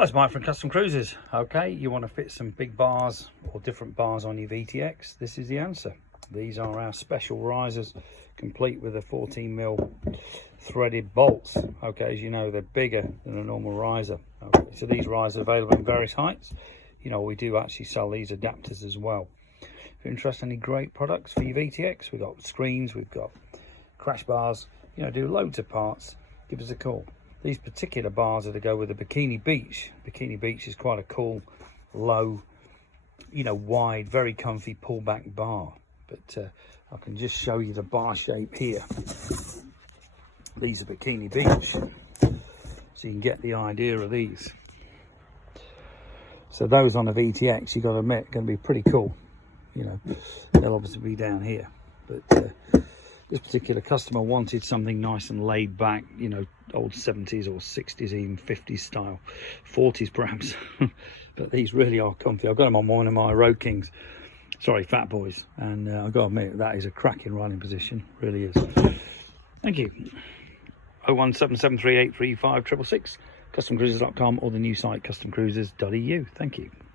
Hi, it's Mike from Custom Cruisers. Okay, you want to fit some big bars or different bars on your VTX? This is the answer. These are our special risers, complete with a 14mm threaded bolts. Okay, as you know, they're bigger than a normal riser. Okay, so these risers are available in various heights. You know, we do actually sell these adapters as well. If you're interested in any great products for your VTX, we've got screens, we've got crash bars, you know, do loads of parts, give us a call. These particular bars are to go with the Bikini Beach. Bikini Beach is quite a cool, low, you know, wide, very comfy pullback bar. But I can just show you the bar shape here. These are Bikini Beach, so you can get the idea of these. So those on a VTX, you got to admit, are going to be pretty cool. You know, they'll obviously be down here, but this particular customer wanted something nice and laid back, you know, old 70s or 60s, even 50s style, 40s perhaps. But these really are comfy. I've got them on one of my Road Kings, sorry, Fat Boys, and I've got to admit, that is a cracking riding position, really is. Thank you. 01773835666, customcruisers.com, or the new site customcruisers.eu. Thank you.